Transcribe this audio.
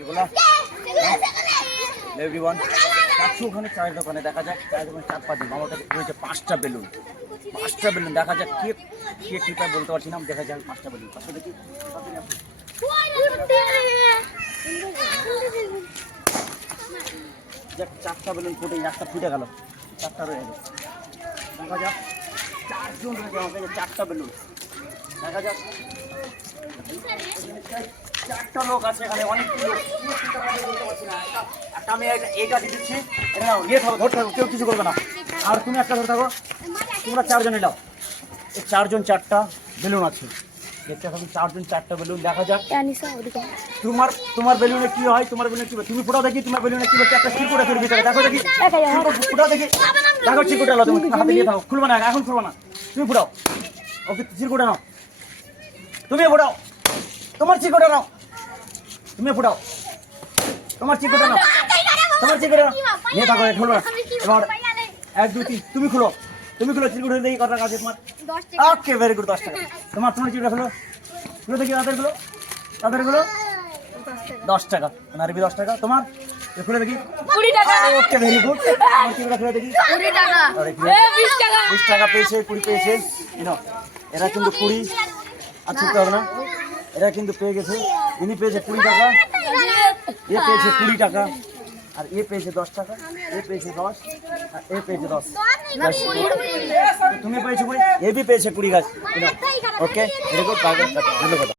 এগুলো এভরিওয়ান পাচ্ছি ওখানে চায়ের দোকানে দেখা যাক চায়ের দোকানে 4-5 দিন আমার কাছে রয়েছে 5টা বেলুন দেখা যাক কে কি পায় বলতে পারছি না দেখা যাক 5টা বেলুন পাশে দেখি দেখ 4টা বেলুন ফুটে একটা ফুটে গেল 4টা রয়ে গেল দেখা যাক 4 জন রয়েছে আমার কাছে 4টা বেলুন দেখা যাক 4টা লোক আছে এখানে অনেকগুলো একটা আমি এইটা দিচ্ছি এটা নাও নিয়ে থাকো ধরে থাকো কেউ কিছু করবে না আর তুমি একটা ধরে থাকো তোমরা 4 জনে নাও এই 4 জন 4টা বেলুন আছে দেখতে থাকো 4 জন 4টা বেলুন দেখা যাক তোমার বেলুনে কি হয় তোমার বেলুনে কি তুমি ফুটাও দেখি তোমার বেলুনে কি হচ্ছে একটা চিরকুটা ফেলে ভিতরে দেখো দেখি ফুটাও দেখি দেখো চিরকুটা নাও তুমি হাতে নিয়ে থাকো খুলবা না এখন খুলবা না তুমি ফুটাও ওকে চিরকুটা নাও তুমি ফুটাও তোমার চিরকুটা নাও তুমি ফুটাও তোমার চিরকুটা নাও নিয়ে থাকো খুলবা এবার 1 2 3 তুমি খুলো চিরকুটা দেখি কত টাকা আছে তোমার ওকে ভেরি গুড 10 টাকা তোমার চিরকুটা খুলো দেখি তাদের গুলো 10 টাকা নারবি 10 টাকা তোমার খুলে দেখি 20 টাকা ওকে ভেরি গুড তোমার চিরকুটা খুলে দেখি 20 টাকা 20 টাকা পেয়েছে 20 পেয়েছে এরা কিন্তু 20 আর ছুটতে হবে না এরা কিন্তু পেয়ে গেছে ইনি পেয়েছে 20 টাকা এ পেয়েছে 20 টাকা আর এ পেয়েছে 10 টাকা এ পেয়েছে 10 আর এ পেয়েছে 10 তুমি পেয়েছো 20 এ भी পেয়েছে 20 গাছ ওকে ভেরি গুড ধন্যবাদ।